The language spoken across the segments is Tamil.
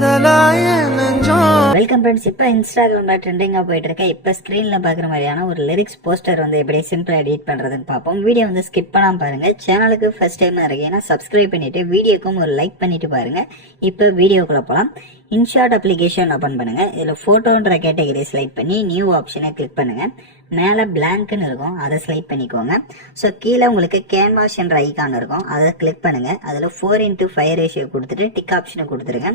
Welcome friends. இப்போ இன்ஸ்டாகிராம்ல ட்ரெண்டிங்காக போயிட்டு இருக்க இப்போ ஸ்க்ரீனில் பார்க்குற மாதிரியான ஒரு லிரிக்ஸ் போஸ்டர் வந்து எப்படி சிம்பிளாக எடிட் பண்ணுறதுன்னு பார்ப்போம். வீடியோ வந்து ஸ்கிப் பண்ணாமல் பாருங்கள். சேனலுக்கு ஃபர்ஸ்ட் டைம் இருக்கீங்கன்னா சப்ஸ்கிரைப் பண்ணிவிட்டு வீடியோக்கும் ஒரு லைக் பண்ணிவிட்டு பாருங்கள். இப்போ வீடியோக்குள்ளே போகலாம். இன்ஷாட் அப்ளிகேஷன் ஓப்பன் பண்ணுங்கள். இதில் ஃபோட்டோன்ற கேட்டகரி செலக்ட் பண்ணி நியூ ஆப்ஷனை கிளிக் பண்ணுங்கள். மேலே பிளாங்க்னு இருக்கும், அதை செலக்ட் பண்ணிக்கோங்க. ஸோ கீழே உங்களுக்கு கேன்வாஸ் என்ற ஐக்கான் இருக்கும், அதை கிளிக் பண்ணுங்கள். அதில் 4:5 ரேஷியோ கொடுத்துட்டு டிக் ஆப்ஷனை கொடுத்துருங்க.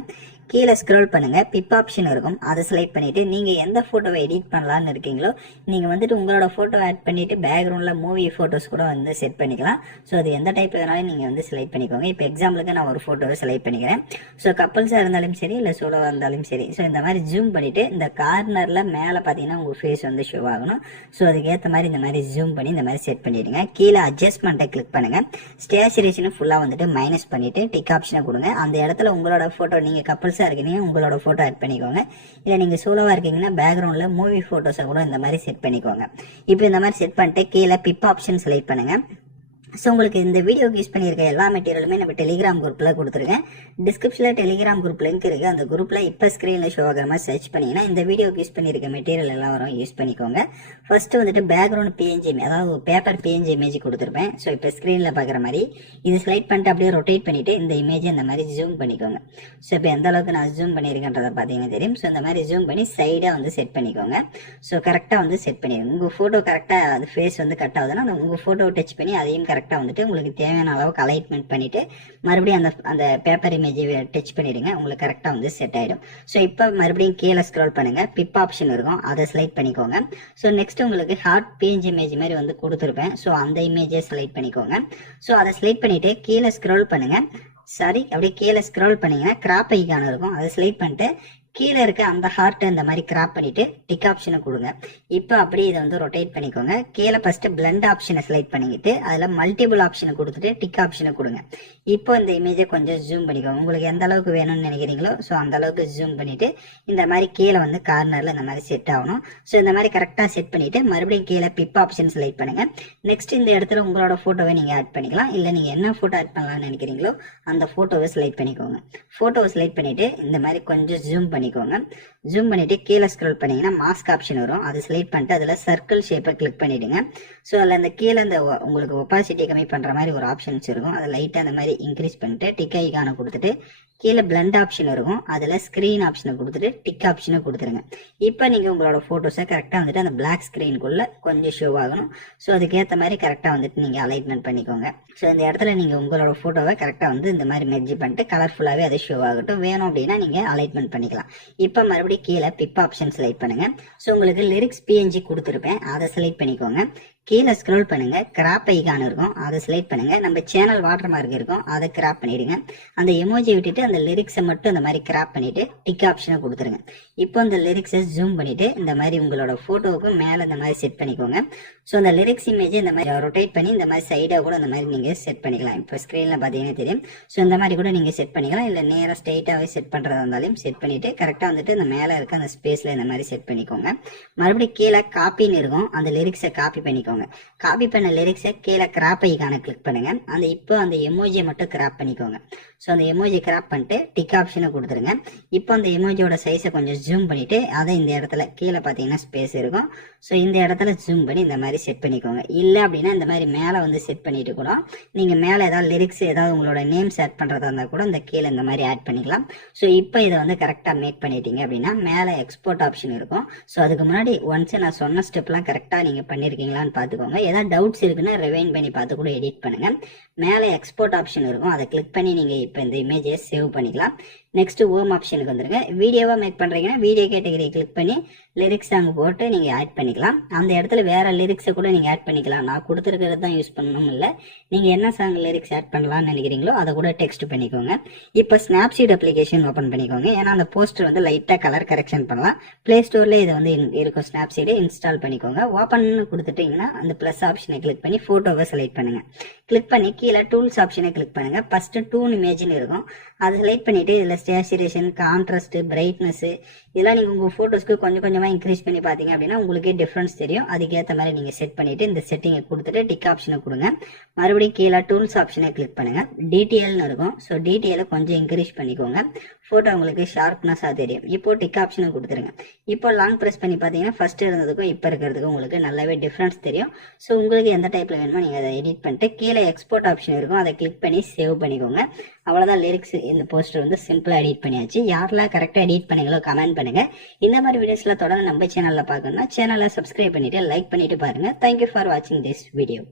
கீழே ஸ்க்ரோல் பண்ணுங்க, பிப் ஆப்ஷன் இருக்கும், அதை செலக்ட் பண்ணிட்டு நீங்க எந்த போட்டோவை எடிட் பண்ணலாம்னு இருக்கீங்களோ நீங்க வந்துட்டு உங்களோட போட்டோ ஆட் பண்ணிட்டு பேக்ரவுண்ட்ல மூவி போட்டோஸ் கூட வந்து செட் பண்ணிக்கலாம். ஸோ அது எந்த டைப் வேணாலும் நீங்க வந்து செலக்ட் பண்ணிக்கோங்க. இப்போ எக்ஸாம்பிளுக்கு நான் ஒரு போட்டோவை செலக்ட் பண்ணிக்கிறேன். ஸோ கப்பல்ஸா இருந்தாலும் சரி இல்லை சோலோவா இருந்தாலும் சரி. ஸோ இந்த மாதிரி ஜூம் பண்ணிட்டு இந்த கார்னர்ல மேலே பார்த்தீங்கன்னா உங்க ஃபேஸ் வந்து ஷோ ஆகணும். ஸோ அதுக்கேற்ற மாதிரி இந்த மாதிரி ஜூம் பண்ணி இந்த மாதிரி செட் பண்ணிடுங்க. கீழே அட்ஜஸ்ட்மெண்ட்டை கிளிக் பண்ணுங்க. ஸ்டேச்சுரேஷனை ஃபுல்லா வந்துட்டு மைனஸ் பண்ணிட்டு டிக் ஆப்ஷனை கொடுங்க. அந்த இடத்துல உங்களோட போட்டோ நீங்க கப்பல்ஸ் இருக்கீங்க உங்களோட போட்டோ ஆட் பண்ணிக்கோங்க. இல்ல நீங்க சோலோவா இருக்கீங்கன்னா பேக்ரவுண்ட்ல மூவி போட்டோஸை கூட இந்த மாதிரி செட் பண்ணிக்கோங்க. இப்போ இந்த மாதிரி செட் பண்ணிட்டு கீழே பிப் ஆப்ஷன் செலக்ட் பண்ணுங்க. ஸோ உங்களுக்கு இந்த வீடியோக்கு யூஸ் பண்ணியிருக்க எல்லா மெட்டீரியலுமே நம்ம டெலிகிராம் குரூப்பில் கொடுத்துருக்கேன். டிஸ்கிரிப்ஷனில் டெலிகிராம் குரூப் லிங்க் இருக்குது. அந்த குரூப்பில் இப்போ ஸ்க்ரீனில் ஷோ ஆகிற மாதிரி சர்ச் பண்ணிங்கன்னா இந்த வீடியோக்கு யூஸ் பண்ணியிருக்க மெட்டீரியல் எல்லாம் வரும், யூஸ் பண்ணிக்கோங்க. ஃபர்ஸ்ட் வந்துட்டு பேக்ரவுண்ட் பிஎன்ஜி அதாவது பேப்பர் பிஎன்ஜி இமேஜ் கொடுத்துருப்பேன். ஸோ இப்போ ஸ்க்ரீனில் பார்க்குற மாதிரி இது ஸ்லைட் பண்ணிட்டு அப்படியே ரொட்டேட் பண்ணிவிட்டு இந்த இமேஜை இந்த மாதிரி ஜூம் பண்ணிக்கோங்க. ஸோ இப்போ எந்த அளவுக்கு நான் ஜூம் பண்ணியிருக்கேன்றதை பார்த்தீங்கன்னா தெரியும். ஸோ இந்த மாதிரி ஜூம் பண்ணி சைடாக வந்து செட் பண்ணிக்கோங்க. ஸோ கரெக்டாக வந்து செட் பண்ணிடுங்க. உங்கள் ஃபோட்டோ கரெக்டாக அது ஃபேஸ் வந்து கட் ஆகுதுன்னா உங்கள் ஃபோட்டோ டச் பண்ணி அதையும் கரெக்டாக வந்துட்டு உங்களுக்கு தேவையான அளவுக்கு அலைட்மெண்ட் பண்ணிட்டு மறுபடியும் அந்த பேப்பர் இமேஜை டச் பண்ணிடுங்க. உங்களுக்கு கரெக்டாக வந்து செட் ஆயிடும். ஸோ இப்போ மறுபடியும் கீழே ஸ்க்ரோல் பண்ணுங்க, பிப் ஆப்ஷன் இருக்கும், அதை செலக்ட் பண்ணிக்கோங்க. ஸோ நெக்ஸ்ட் உங்களுக்கு ஹார்ட் பேஜ் இமேஜ் மாதிரி வந்து கொடுத்துருப்பேன். ஸோ அந்த இமேஜை செலக்ட் பண்ணிக்கோங்க. ஸோ அதை செலக்ட் பண்ணிட்டு கீழே ஸ்க்ரோல் பண்ணுங்க. சாரி, அப்படியே கீழே ஸ்க்ரோல் பண்ணீங்கன்னா கிராப் ஐக்கான இருக்கும், அதை செலக்ட் பண்ணிட்டு கீழே இருக்க அந்த ஹார்ட்டை இந்த மாதிரி கிராப் பண்ணிட்டு டிக் ஆப்ஷனை கொடுங்க. இப்போ அப்படியே இதை வந்து ரொட்டேட் பண்ணிக்கோங்க. கீழே ஃபர்ஸ்ட் பிளண்ட் ஆப்ஷனை செலக்ட் பண்ணிக்கிட்டு அதில் மல்டிபிள் ஆப்ஷனை கொடுத்துட்டு டிக் ஆப்ஷனை கொடுங்க. இப்போ இந்த இமேஜை கொஞ்சம் ஜூம் பண்ணிக்கோங்க. உங்களுக்கு எந்த அளவுக்கு வேணும்னு நினைக்கிறீங்களோ ஸோ அந்த அளவுக்கு ஜூம் பண்ணிட்டு இந்த மாதிரி கீழே வந்து கார்னர்ல இந்த மாதிரி செட் ஆகணும். ஸோ இந்த மாதிரி கரெக்டாக செட் பண்ணிட்டு மறுபடியும் கீழே பிப் ஆப்ஷன் செலக்ட் பண்ணுங்க. நெக்ஸ்ட் இந்த இடத்துல உங்களோட போட்டோவை நீங்க ஆட் பண்ணிக்கலாம். இல்லை நீங்க என்ன போட்டோ ஆட் பண்ணலாம்னு நினைக்கிறீங்களோ அந்த போட்டோவை செலக்ட் பண்ணிக்கோங்க. போட்டோவை செலக்ட் பண்ணிட்டு இந்த மாதிரி கொஞ்சம் ஜூம் பண்ணிக்கோங்க. ஜூம் பண்ணிட்டு கீழே ஸ்க்ரோல் பண்ணீங்கன்னா மாஸ்க் ஆப்ஷன் வரும், அதை செலக்ட் பண்ணிட்டு அதுல சர்க்கிள் ஷேப்பை கிளிக் பண்ணிடுங்க. ஸோ அதில் அந்த கீழே அந்த உங்களுக்கு ஒப்பாசிட்டி கம்மி பண்ற மாதிரி ஒரு ஆப்ஷன்ஸ் இருக்கும், அதை லைட்டா அந்த மாதிரி இன்க்ரீஸ் பண்ணிட்டு டிக் ஐகானை கொடுத்துட்டு கீழே பிளண்ட் ஆப்ஷன் இருக்கும், அதுல ஸ்கிரீன் ஆப்ஷனை கொடுத்துட்டு டிக் ஆப்ஷனை கொடுத்துருங்க. இப்போ நீங்க உங்களோட போட்டோஸை கரெக்டா வந்துட்டு அந்த பிளாக் ஸ்கிரீனுக்குள்ள கொஞ்சம் ஷோ ஆகணும். ஸோ அதுக்கேற்ற மாதிரி கரெக்டா வந்துட்டு நீங்க அலைட்மெண்ட் பண்ணிக்கோங்க. ஸோ இந்த இடத்துல நீங்க உங்களோட போட்டோவை கரெக்டா வந்து இந்த மாதிரி மெர்ஜ் பண்ணிட்டு கலர்ஃபுல்லாவே அது ஷோ ஆகட்டும். வேணும் அப்படின்னா நீங்க அலைட்மெண்ட் பண்ணிக்கலாம். இப்போ மறுபடியும் கீழே பிப் ஆப்ஷன் செலக்ட் பண்ணுங்க. ஸோ உங்களுக்கு லிரிக்ஸ் பிஎன்ஜி கொடுத்துருப்பேன், அதை செலக்ட் பண்ணிக்கோங்க. கீழே ஸ்க்ரோல் பண்ணுங்க, கிராப் ஐகான் இருக்கும், அதை செலக்ட் பண்ணுங்க. நம்ம சேனல் வாட்டர் மார்க் இருக்கும், அதை கிராப் பண்ணிடுங்க. அந்த எமோஜி விட்டுட்டு அந்த லிரிக்ஸை மட்டும் இந்த மாதிரி கிராப் பண்ணிட்டு டிக் ஆப்ஷனை கொடுத்துருங்க. இப்போ அந்த லிரிக்ஸை ஜூம் பண்ணிட்டு இந்த மாதிரி உங்களோட போட்டோவுக்கு மேலே இந்த மாதிரி செட் பண்ணிக்கோங்க. ஸோ அந்த லிரிக்ஸ் இமேஜ் இந்த மாதிரி ரொட்டேட் பண்ணி இந்த மாதிரி சைடாக கூட இந்த மாதிரி நீங்க செட் பண்ணிக்கலாம். இப்போ ஸ்க்ரீனில் பார்த்தீங்கன்னா தெரியும். ஸோ இந்த மாதிரி கூட நீங்க செட் பண்ணிக்கலாம். இல்லை நேராக ஸ்ட்ரைட்டாகவே செட் பண்றதா இருந்தாலும் செட் பண்ணிட்டு கரெக்டாக வந்துட்டு இந்த மேலே இருக்க அந்த ஸ்பேஸ்ல இந்த மாதிரி செட் பண்ணிக்கோங்க. மறுபடியும் கீழே காப்பின்னு இருக்கும், அந்த லிரிக்ஸை காப்பி பண்ணிக்கோங்க. காப்பி பண்ண லிரிக்ஸை கீழே கிராப் ஐகானை கிளிக் பண்ணுங்க. அந்த இப்போ அந்த எமோஜியை மட்டும் கிராப் பண்ணிக்கோங்க. ஸோ அந்த எமோஜி கிராப் பண்ணிட்டு டிக் ஆப்ஷனை கொடுத்துருங்க. இப்போ அந்த எமோஜியோட சைஸை கொஞ்சம் ஜூம் பண்ணிட்டு அதை இந்த இடத்துல கீழே பார்த்தீங்கன்னா ஸ்பேஸ் இருக்கும். ஸோ இந்த இடத்துல ஜூம் பண்ணி இந்த மாதிரி செட் பண்ணிக்கோங்க. இல்லை அப்படின்னா இந்த மாதிரி மேலே வந்து செட் பண்ணிட்டு கூட நீங்க மேலே ஏதாவது லிரிக்ஸ் ஏதாவது உங்களோட நேம்ஸ் ஆட் பண்றதா இருந்தால் கூட இந்த கீழே இந்த மாதிரி ஆட் பண்ணிக்கலாம். ஸோ இப்போ இதை வந்து கரெக்டாக மேக் பண்ணிட்டீங்க அப்படின்னா மேலே எக்ஸ்போர்ட் ஆப்ஷன் இருக்கும். ஸோ அதுக்கு முன்னாடி ஒன்ஸ் நான் சொன்ன ஸ்டெப்லாம் கரெக்டாக நீங்க பண்ணிருக்கீங்களான்னு பார்த்துக்கோங்க. ஏதாவது டவுட்ஸ் இருக்குன்னா ரிவைண்ட் பண்ணி பார்த்து கூட எடிட் பண்ணுங்க. மேலே எக்ஸ்போர்ட் ஆப்ஷன் இருக்கும், அதை கிளிக் பண்ணி நீங்க இப்போ இந்த இமேஜை சேவ் பண்ணிக்கலாம். நெக்ஸ்ட் ஹோம் ஆப்ஷனுக்கு வந்துருங்க. வீடியோவா மேக் பண்றீங்கன்னா வீடியோ கேட்டகரி கிளிக் பண்ணி லிரிக்ஸ் சாங் போட்டு நீங்க ஆட் பண்ணிக்கலாம். அந்த இடத்துல வேற லிரிக்ஸை கூட நீங்க ஆட் பண்ணிக்கலாம். நான் கொடுத்துருக்கிறது தான் யூஸ் பண்ணணும் இல்லை, நீங்க என்ன சாங் லிரிக்ஸ் ஆட் பண்ணலாம்னு நினைக்கிறீங்களோ அதை கூட டெக்ஸ்ட் பண்ணிக்கோங்க. இப்போ ஸ்னாப்சீட் அப்ளிகேஷன் ஓப்பன் பண்ணிக்கோங்க. ஏன்னா அந்த போஸ்டர் வந்து லைட்டா கலர் கரெக்ஷன் பண்ணலாம். பிளே ஸ்டோர்ல இது வந்து இருக்கும், ஸ்னாப்சீட் இன்ஸ்டால் பண்ணிக்கோங்க. ஓப்பன் கொடுத்துட்டீங்கன்னா அந்த பிளஸ் ஆப்ஷனை கிளிக் பண்ணி போட்டோவை செலக்ட் பண்ணுங்க. கிளிக் பண்ணி கீழே டூல்ஸ் ஆப்ஷனை கிளிக் பண்ணுங்க. ஃபர்ஸ்ட் டூன் இமேஜ்னு இருக்கும், அதை செலக்ட் பண்ணிட்டு இதுல சேச்சுரேஷன், கான்ட்ராஸ்ட், பிரைட்னஸ் இதெல்லாம் நீங்கள் உங்கள் ஃபோட்டோஸ்க்கு கொஞ்சம் கொஞ்சமாக இன்க்ரீஸ் பண்ணி பார்த்தீங்க அப்படின்னா உங்களுக்கே டிஃப்ரென்ஸ் தெரியும். அதுக்கேற்ற மாதிரி நீங்கள் செட் பண்ணிவிட்டு இந்த செட்டிங்கை கொடுத்துட்டு டிக் ஆப்ஷனை கொடுங்க. மறுபடியும் கீழே டூல்ஸ் ஆப்ஷனை கிளிக் பண்ணுங்கள். டிடிஎல்னு இருக்கும். ஸோ டிடிஎலை கொஞ்சம் இன்க்ரீஸ் பண்ணிக்கோங்க. ஃபோட்டோ உங்களுக்கு ஷார்ப்னஸாக தெரியும். இப்போ டிக் ஆப்ஷனை கொடுத்துருங்க. இப்போ லாங் ப்ரெஸ் பண்ணி பார்த்தீங்கன்னா ஃபர்ஸ்ட் இருந்ததுக்கும் இப்போ இருக்கிறதுக்கும் உங்களுக்கு நல்லாவே டிஃப்ரென்ஸ் தெரியும். ஸோ உங்களுக்கு எந்த டைப்பில் வேணுமோ நீங்கள் அதை எடிட் பண்ணிட்டு கீழே எக்ஸ்போர்ட் ஆப்ஷன் இருக்கும். அதை கிளிக் பண்ணி சேவ் பண்ணிக்கோங்க. அவ்வளோதான், லிரிக்ஸ் இந்த போஸ்டர் வந்து சிம்பிளாக எடிட் பண்ணியாச்சு. யாரெல்லாம் கரெக்டாக எடிட் பண்ணீங்களோ கமெண்ட் பண்ணுங்க. இந்த மாதிரி வீடியோஸ்லாம் தொடர்ந்து நம்ம சேனலில் பார்க்கணும்னா சேனலை சப்ஸ்கிரைப் பண்ணிட்டு லைக் பண்ணிட்டு பாருங்க. தேங்க்யூ ஃபார் வாட்சிங் திஸ் வீடியோ.